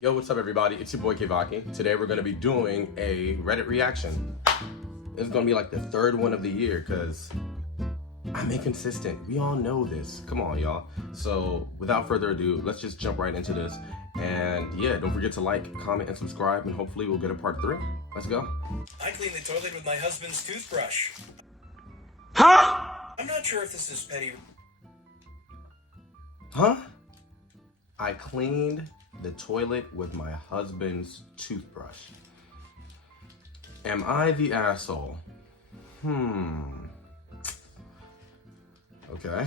Yo, what's up everybody? It's your boy KEVAKI. Today we're gonna be doing a Reddit reaction. It's gonna be like the third one of the year because I'm inconsistent. We all know this. Come on, y'all. So without further ado, let's just jump right into this. And yeah, don't forget to like, comment, and subscribe, and hopefully we'll get a part 3. Let's go. I clean the toilet with my husband's toothbrush. Huh? I'm not sure if this is petty. Huh? I cleaned the toilet with my husband's toothbrush. Am I the asshole? Okay.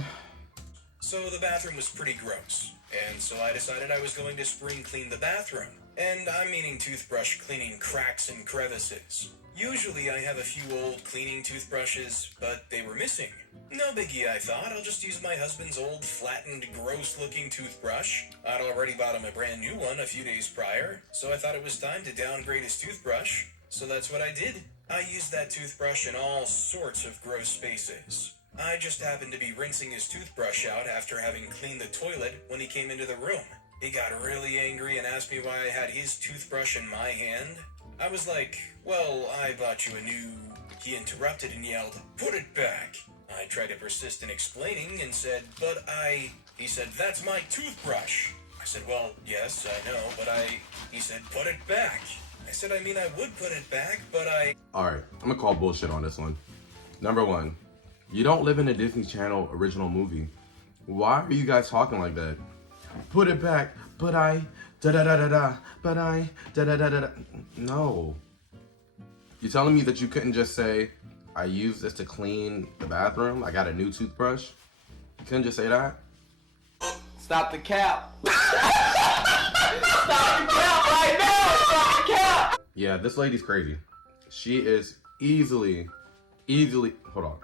So the bathroom was pretty gross, and so I decided I was going to spring clean the bathroom. And I'm meaning toothbrush cleaning cracks and crevices. Usually I have a few old cleaning toothbrushes, but they were missing. No biggie, I thought. I'll just use my husband's old, flattened, gross-looking toothbrush. I'd already bought him a brand new one a few days prior, so I thought it was time to downgrade his toothbrush. So that's what I did. I used that toothbrush in all sorts of gross spaces. I just happened to be rinsing his toothbrush out after having cleaned the toilet when he came into the room. He got really angry and asked me why I had his toothbrush in my hand. I was like, well, I bought you a new... He interrupted and yelled, "Put it back." I tried to persist in explaining and said, He said, "That's my toothbrush." I said, "Well, yes, I know, but He said, "Put it back." I said, I would put it back, but Alright, I'm gonna call bullshit on this one. Number 1, you don't live in a Disney Channel original movie. Why are you guys talking like that? Put it back, but da-da-da-da-da, but da-da-da-da-da. No. You're telling me that you couldn't just say, I used this to clean the bathroom, I got a new toothbrush? You couldn't just say that? Stop the cap. Stop the cap right now. Stop the cap. Yeah, this lady's crazy. She is easily, hold on.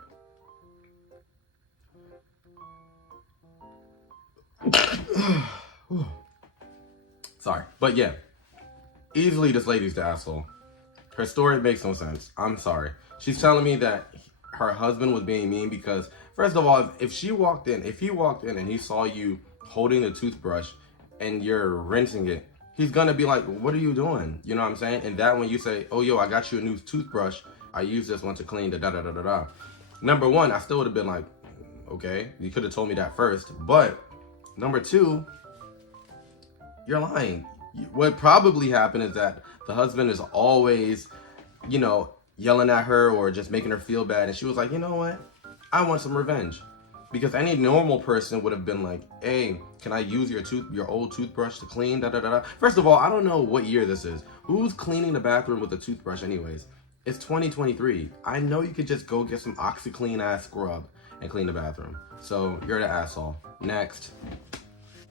Sorry, but yeah, easily this lady's the asshole. Her story makes no sense. I'm sorry. She's telling me that her husband was being mean because, first of all, if he walked in and he saw you holding the toothbrush and you're rinsing it, he's gonna be like, what are you doing? You know what I'm saying? And that when you say, oh, yo, I got you a new toothbrush, I use this one to clean the da-da-da-da-da. Number 1, I still would have been like, okay, you could have told me that first. But number 2, you're lying. What probably happened is that the husband is always, you know, yelling at her or just making her feel bad. And she was like, you know what? I want some revenge. Because any normal person would have been like, hey, can I use your old toothbrush to clean? Da, da, da, da. First of all, I don't know what year this is. Who's cleaning the bathroom with a toothbrush anyways? It's 2023. I know you could just go get some OxyClean ass scrub and clean the bathroom. So you're the asshole. Next.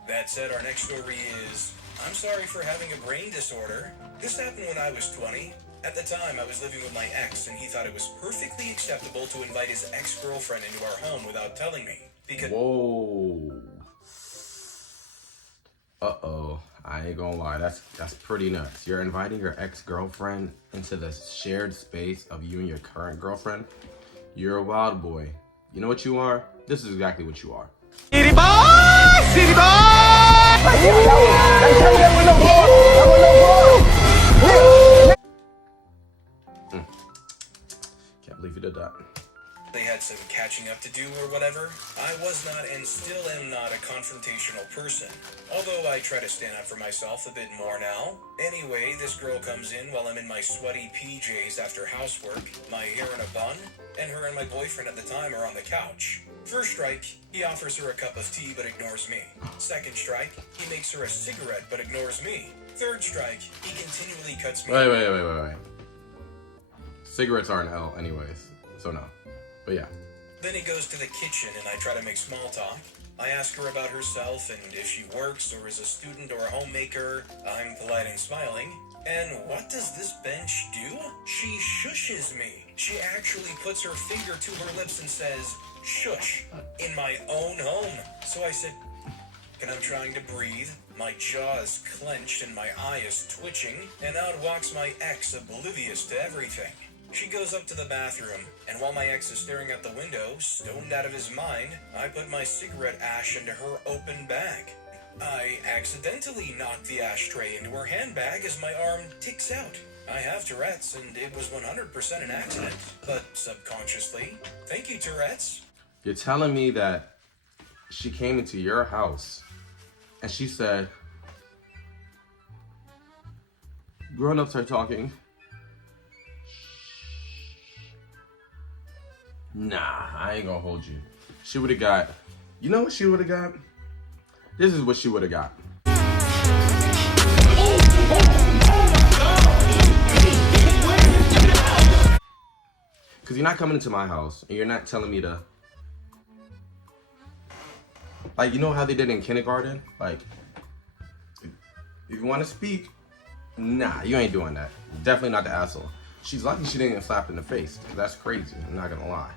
That said, our next story is, I'm sorry for having a brain disorder. This happened when I was 20. At the time, I was living with my ex, and he thought it was perfectly acceptable to invite his ex-girlfriend into our home without telling me. Because... Whoa. Uh-oh. I ain't gonna lie. That's pretty nuts. You're inviting your ex-girlfriend into the shared space of you and your current girlfriend? You're a wild boy. You know what you are? This is exactly what you are. City boy! City boy! Can't believe you did that. they had some catching up to do or whatever. I was not and still am not a confrontational person, although I try to stand up for myself a bit more now. Anyway, this girl comes in while I'm in my sweaty PJs after housework, my hair in a bun, and her and my boyfriend at the time are on the couch. First strike, he offers her a cup of tea but ignores me. Second strike, he makes her a cigarette but ignores me. Third strike, he continually cuts me. Wait. Cigarettes are an L anyways, so no. But yeah. Then he goes to the kitchen and I try to make small talk. I ask her about herself and if she works or is a student or a homemaker. I'm polite and smiling. And what does this bench do? She shushes me. She actually puts her finger to her lips and says, "Shush," in my own home. So I said, and I'm trying to breathe. My jaw is clenched and my eye is twitching, and out walks my ex, oblivious to everything. She goes up to the bathroom, and while my ex is staring out the window, stoned out of his mind, I put my cigarette ash into her open bag. I accidentally knocked the ashtray into her handbag as my arm ticks out. I have Tourette's, and it was 100% an accident, but subconsciously, thank you, Tourette's. You're telling me that she came into your house and she said, grown-ups are talking. Nah, I ain't gonna hold you. She would have got, you know what she would have got? This is what she would have got. Because you're not coming into my house and you're not telling me to, like, you know how they did in kindergarten? Like, if you want to speak, nah, you ain't doing that. Definitely not the asshole. She's lucky she didn't get slapped in the face. That's crazy, I'm not gonna lie.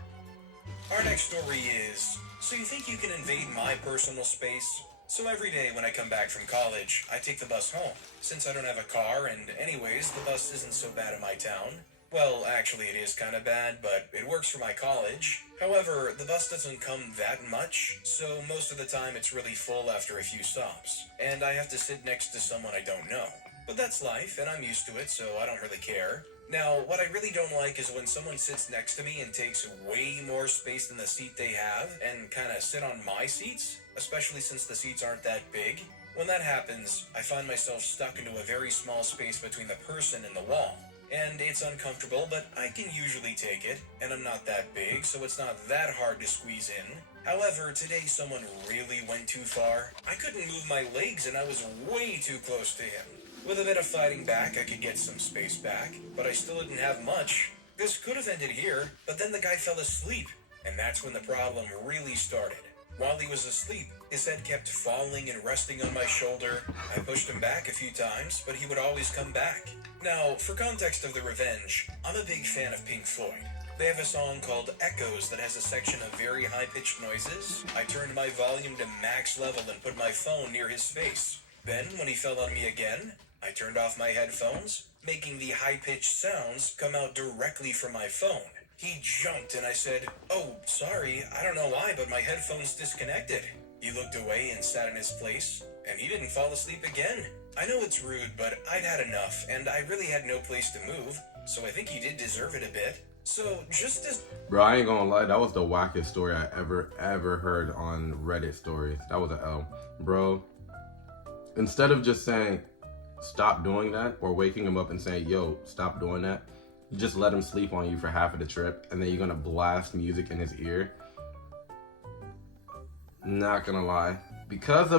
Our next story is, so you think you can invade my personal space? So every day when I come back from college, I take the bus home. Since I don't have a car, and anyways, the bus isn't so bad in my town. Well, actually it is kind of bad, but it works for my college. However, the bus doesn't come that much, so most of the time it's really full after a few stops. And I have to sit next to someone I don't know. But that's life, and I'm used to it, so I don't really care. Now, what I really don't like is when someone sits next to me and takes way more space than the seat they have, and kind of sit on my seats, especially since the seats aren't that big. When that happens, I find myself stuck into a very small space between the person and the wall. And it's uncomfortable, but I can usually take it, and I'm not that big, so it's not that hard to squeeze in. However, today someone really went too far. I couldn't move my legs, and I was way too close to him. With a bit of fighting back, I could get some space back, but I still didn't have much. This could have ended here, but then the guy fell asleep, and that's when the problem really started. While he was asleep, his head kept falling and resting on my shoulder. I pushed him back a few times, but he would always come back. Now, for context of the revenge, I'm a big fan of Pink Floyd. They have a song called Echoes that has a section of very high-pitched noises. I turned my volume to max level and put my phone near his face. Then, when he fell on me again, I turned off my headphones, making the high-pitched sounds come out directly from my phone. He jumped and I said, "Oh, sorry, I don't know why, but my headphones disconnected." He looked away and sat in his place, and he didn't fall asleep again. I know it's rude, but I'd had enough, and I really had no place to move, so I think he did deserve it a bit. So, just as... Bro, I ain't gonna lie, that was the wackest story I ever heard on Reddit stories. That was an L. Bro, instead of just saying, stop doing that, or waking him up and saying, yo, stop doing that, you just let him sleep on you for half of the trip, and then you're gonna blast music in his ear. Not gonna lie. Because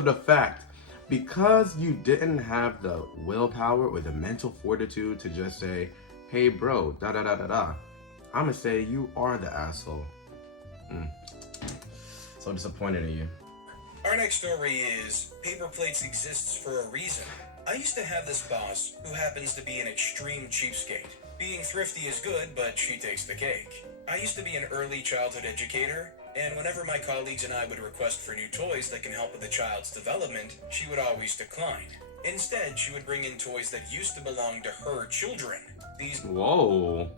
you didn't have the willpower or the mental fortitude to just say, hey bro, da-da-da-da-da, I'm gonna say you are the asshole. So disappointed in you. Our next story is, paper plates exists for a reason. I used to have this boss who happens to be an extreme cheapskate. Being thrifty is good, but she takes the cake. I used to be an early childhood educator, and whenever my colleagues and I would request for new toys that can help with the child's development, she would always decline. Instead, she would bring in toys that used to belong to her children. These... Whoa.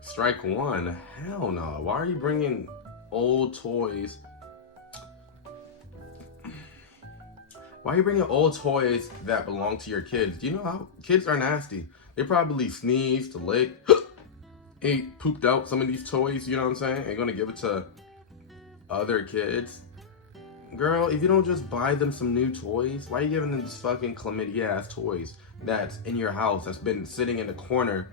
Strike one. Hell no. Why are you bringing old toys? Why are you bringing old toys that belong to your kids? Do you know how kids are nasty? They probably sneezed, licked, ate, pooped out some of these toys, you know what I'm saying? Ain't gonna give it to other kids. Girl, if you don't just buy them some new toys, why are you giving them these fucking chlamydia ass toys that's in your house, that's been sitting in the corner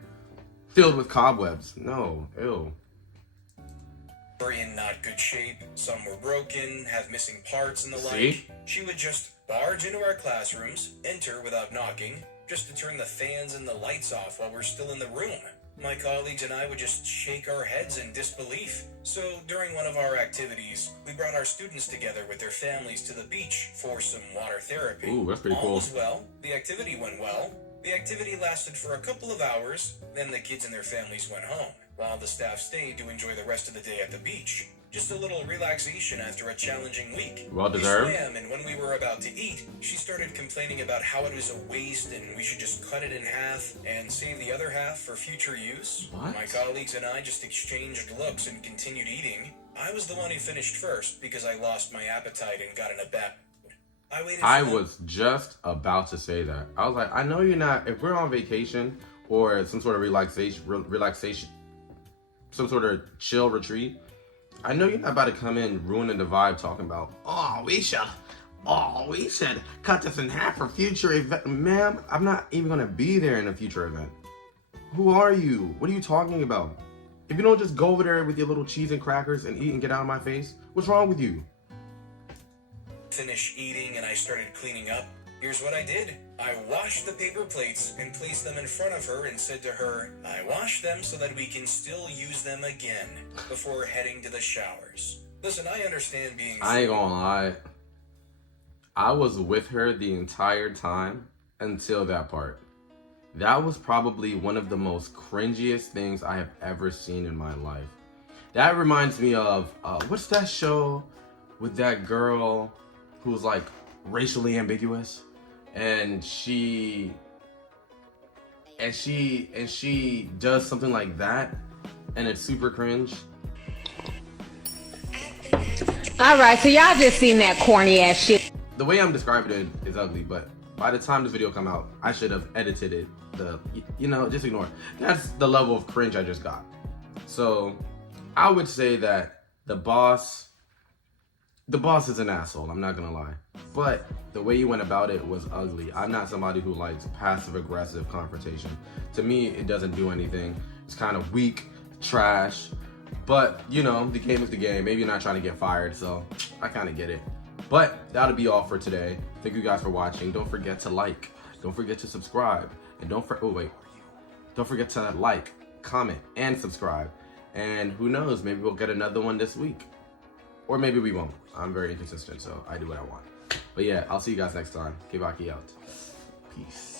filled with cobwebs? No, ew. Were in not good shape, some were broken, have missing parts and the like. See? She would just barge into our classrooms, enter without knocking, just to turn the fans and the lights off while we're still in the room. My colleagues and I would just shake our heads in disbelief. So during one of our activities, we brought our students together with their families to the beach for some water therapy. Ooh, that's pretty All cool. was well. The activity went well. The activity lasted for a couple of hours, then the kids and their families went home, while the staff stayed to enjoy the rest of the day at the beach. Just a little relaxation after a challenging week. Well deserved. We swam, and when we were about to eat, she started complaining about how it was a waste and we should just cut it in half and save the other half for future use. What? My colleagues and I just exchanged looks and continued eating. I was the one who finished first because I lost my appetite and got in a bad mood. I waited I for was just about to say that. I was like, I know you're not, if we're on vacation or some sort of relaxation, some sort of chill retreat, I know you're not about to come in ruining the vibe talking about, oh, we should cut this in half for future event. Ma'am, I'm not even gonna be there in a future event. Who are you? What are you talking about? If you don't just go over there with your little cheese and crackers and eat and get out of my face, what's wrong with you? finish eating and I started cleaning up, here's what I did. I washed the paper plates and placed them in front of her and said to her, I washed them so that we can still use them again before heading to the showers. Listen, I understand being... I ain't gonna lie. I was with her the entire time until that part. That was probably one of the most cringiest things I have ever seen in my life. That reminds me of, what's that show with that girl who's like racially ambiguous? And she does something like that, and it's super cringe. All right, so y'all just seen that corny ass shit. The way I'm describing it is ugly, but by the time this video come out, I should have edited it. Just ignore it. That's the level of cringe I just got. So I would say that the boss is an asshole, I'm not gonna lie. But the way you went about it was ugly. I'm not somebody who likes passive-aggressive confrontation. To me, it doesn't do anything. It's kind of weak, trash. But, the game is the game. Maybe you're not trying to get fired, so I kind of get it. But that'll be all for today. Thank you guys for watching. Don't forget to like. Don't forget to subscribe. And don't forget to like, comment, and subscribe. And who knows, maybe we'll get another one this week. Or maybe we won't. I'm very inconsistent, so I do what I want. But yeah, I'll see you guys next time. KEVAKI out. Peace.